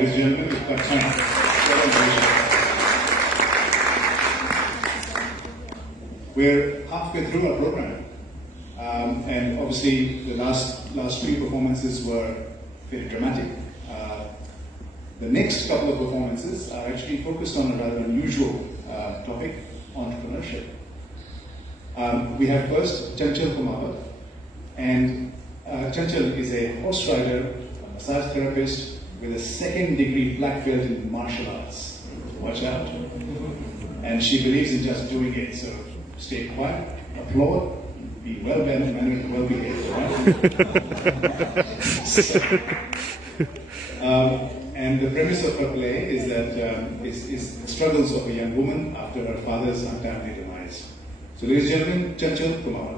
ladies and gentlemen, it's Karsana. We're halfway through our program, and obviously the last few performances were very dramatic. The next couple of performances are actually focused on a rather unusual topic, entrepreneurship. We have first Chanchal Kumawat, and Chanchal is a horse rider, a massage therapist with a second-degree black belt in martial arts. Watch out. And she believes in just doing it, so stay quiet, applaud, be well-mannered, well-behaved, right? And the premise of her play is that is the struggles of a young woman after her father's untimely demise. So, ladies and gentlemen, Chanchal Kumawat.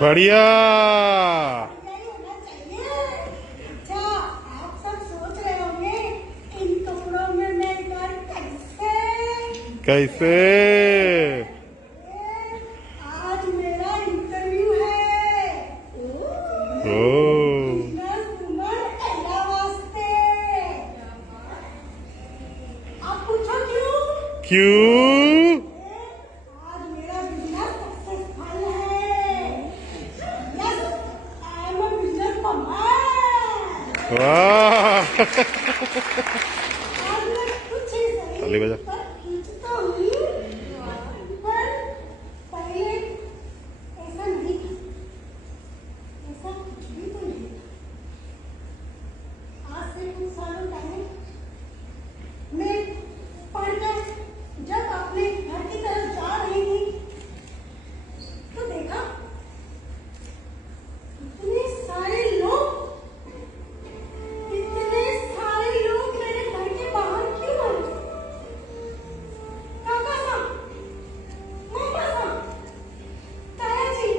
बढ़िया। अच्छा, आप सब सोच रहे होंगे इन कपड़ों में मैं एक बार कैसे आज मेरा इंटरव्यू है। बिजनेस वुमन एला वास्ते। आप पूछो क्यों? आज मेरा बिजनेस सक्सेसफुल है। Yes, I am a business woman. वाह। आज मैं कुछ ही सही ताली बजा। पर खींचता हूँ, पर पहले ऐसा नहीं था, ऐसा कुछ भी तो नहीं था। आज से कुछ सालों पहले मैं पढ़कर जब अपने घर की तरफ जा रही थी, तो देखा इतने सारे लोग मेरे घर के बाहर क्यों आए? काका साहब, मम्मा साहब, ताया जी,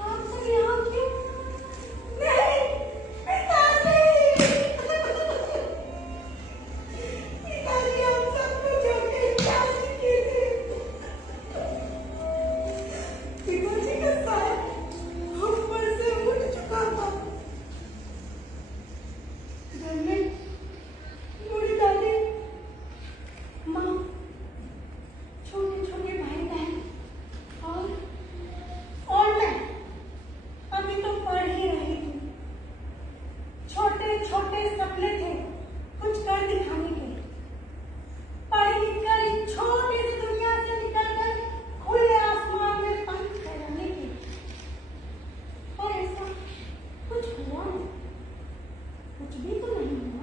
आप सब यहाँ क्यों? नहीं, पिताजी! पिताजी हम सबको जो कि प्यासी की थी। पिताजी का साया हम पर से उठ चुका था। घर में बूढ़ी दादी, माँ, छोटे छोटे भाई बहन और मैं अभी तो पढ़ ही रही थी। छोटे छोटे सपने थे कुछ कर दिखाने के, पढ़ लिख कर इस छोटी सी दुनिया से निकलकर खुले आसमान में पंख फैलाने के, और ऐसा कुछ हुआ नहीं, कुछ भी तो नहीं हुआ।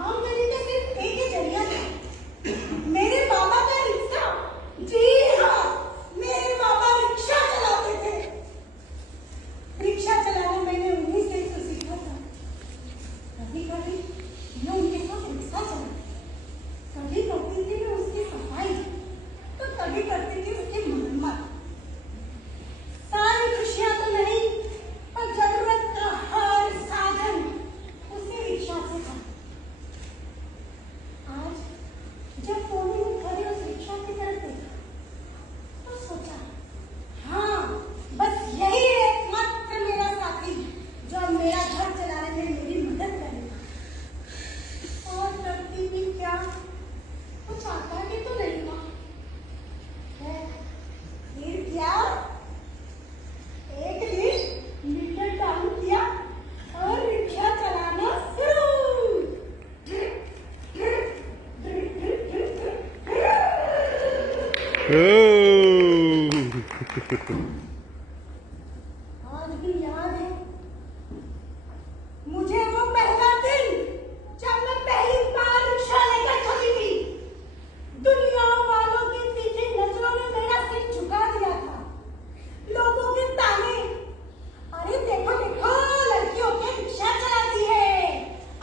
आमदनी का सिर्फ एक ही जरिया था, मेरे पापा का रिक्शा। जी हाँ, मेरे पापा रिक्शा चलाते थे। रिक्शा चलाना मैंने उन्हीं से तो सीखा था। कभी कभी मैं उनके साथ रिक्शा चलाई, कभी करती थी मैं उसकी सफाई, तो कभी करती थी उसकी मरम्मत। सारी खुशियां तो नहीं, पर जरूरत का हर साधन उसी रिक्शा से था। आज जब टोनी ने खड़े उस रिक्शा की तरफ देखा, तो सोचा, हाँ, बस यही है एकमात्र मेरा साथी जो मेरा घर चलाने में मेरी मदद करेगा। और करती भी क्या, कुछ आता भी तो नहीं था। फिर क्या, एक दिन मीटर डाउन किया और रिक्शा चलाना शुरू। आज भी याद है मुझे वो पहला दिन जब मैं पहली बार रिक्शा लेकर चली थी। दुनिया वालों की तीखी नजरों ने मेरा सिर झुका दिया था। लोगों के ताने, अरे देखो देखो, लड़की होके रिक्शा चलाती है।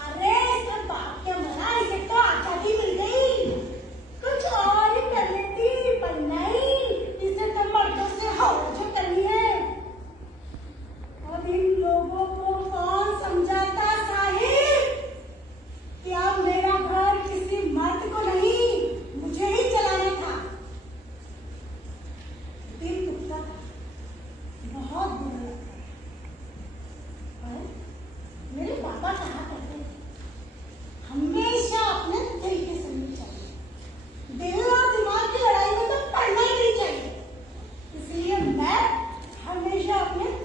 अरे इसका बाप क्या मना, इसे तो आजादी मिल गई, कुछ और ही कर लेती, पर नहीं, इसे तो मर्दों से हो जो करनी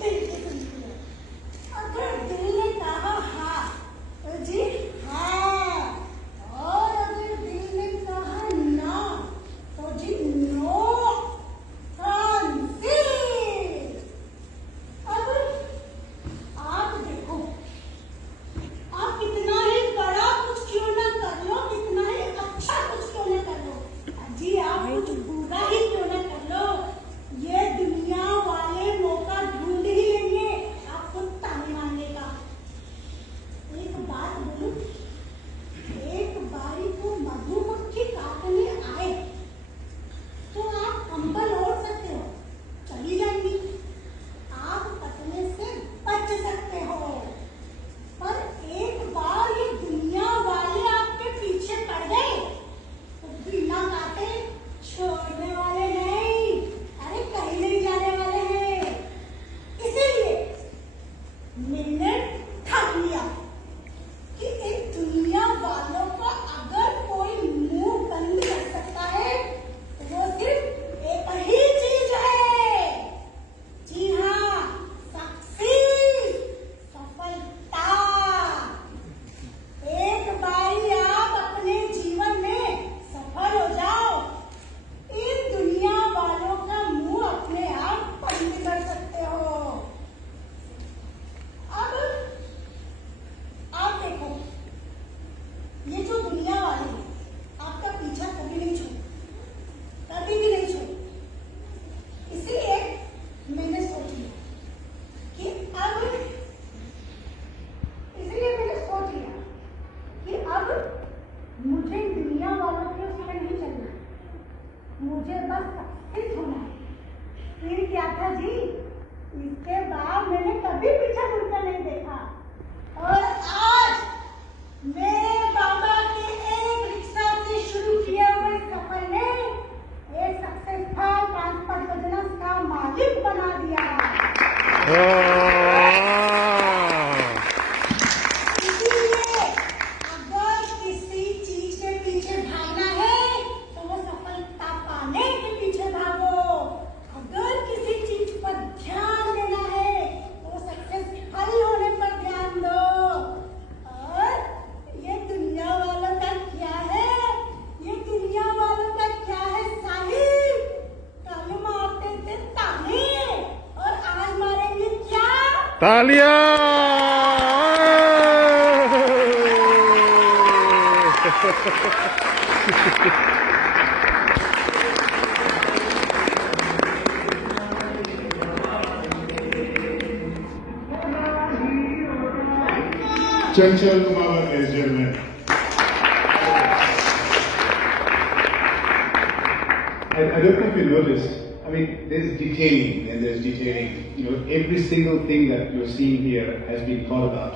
दिल की सुनती है। अगर दिल ने कहा हाँ तो जी हाँ, और अगर दिल ने कहा ना तो जी नो। फ्रांसिस, अब आप देखो, आप कितना ही बड़ा कुछ क्यों ना कर लो, कितना ही अच्छा कुछ क्यों ना कर लो, जी आप कुछ बुरा ही क्यों ना कर लो, ये दुनिया वाले मौका ढूंढ ही लेंगे आपको ताने मारने का। एक बात बोलूं, एक बारी को मधुमक्खी काटने आए तो आप कंबल ओढ़ सकते हो, चली जाएंगी, आप कटने से बच सकते हो। पर एक बार ये दुनिया वाले आपके पीछे पड़ गए तो बिना काटे छोड़ने वाले नहीं, अरे कहीं नहीं जाने वाले हैं। इसीलिए मैंने ठान लिया कि इन दुनिया वालों का अगर कोई मुंह बंद कर सकता है तो वो सिर्फ एक ही चीज है, जी हाँ, सक्सेस, सफलता। एक बारी आप अपने जीवन में सफल हो जाओ, इन दुनिया वालों का मुंह अपने आप बंद कर सकते हो। अब आप देखो, ये जो दुनिया वाले हैं आपका पीछा कभी नहीं छोड़, कभी भी नहीं छोड़। इसलिए मैंने सोच लिया कि अब मुझे दुनिया वालों के उसमें नहीं चलना, मुझे बस सक्सेस होना है। फिर क्या था जी, इसके बाद मैंने कभी पीछे मुड़कर नहीं देखा, और आज मेरे बाबा के एक रिक्शा से शुरू किए हुए सफर ने एक सक्सेसफुल ट्रांसपोर्ट बिजनेस का मालिक बना दिया। इसीलिए अगर किसी चीज के पीछे भागना है तो वो सफलता पाने के पीछे भागो, अगर किसी चीज पर ध्यान देना है तो सक्सेसफुल होने पर ध्यान दो। और ये दुनिया वालों का क्या है, ये दुनिया वालों का क्या है साहिब, कल मारते थे ताने और आज मारेंगे क्या, तालियां। Chanchal Kumar, ladies and gentlemen. I don't know if you noticed, I mean, there's detailing and there's detailing. You know, every single thing that you're seeing here has been thought about.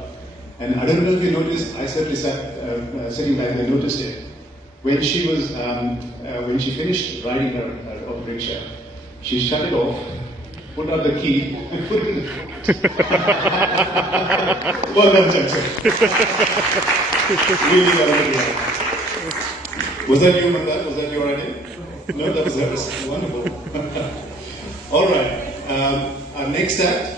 And I don't know if you noticed, I certainly sat sitting back and noticed it. When she was, when she finished riding her auto rickshaw, she shut it off, put out the key, and put it in. Well done, Chanchal. Really well done. Was that you, Manda? Was that your idea? No, that was hers. Wonderful. All right. Our next act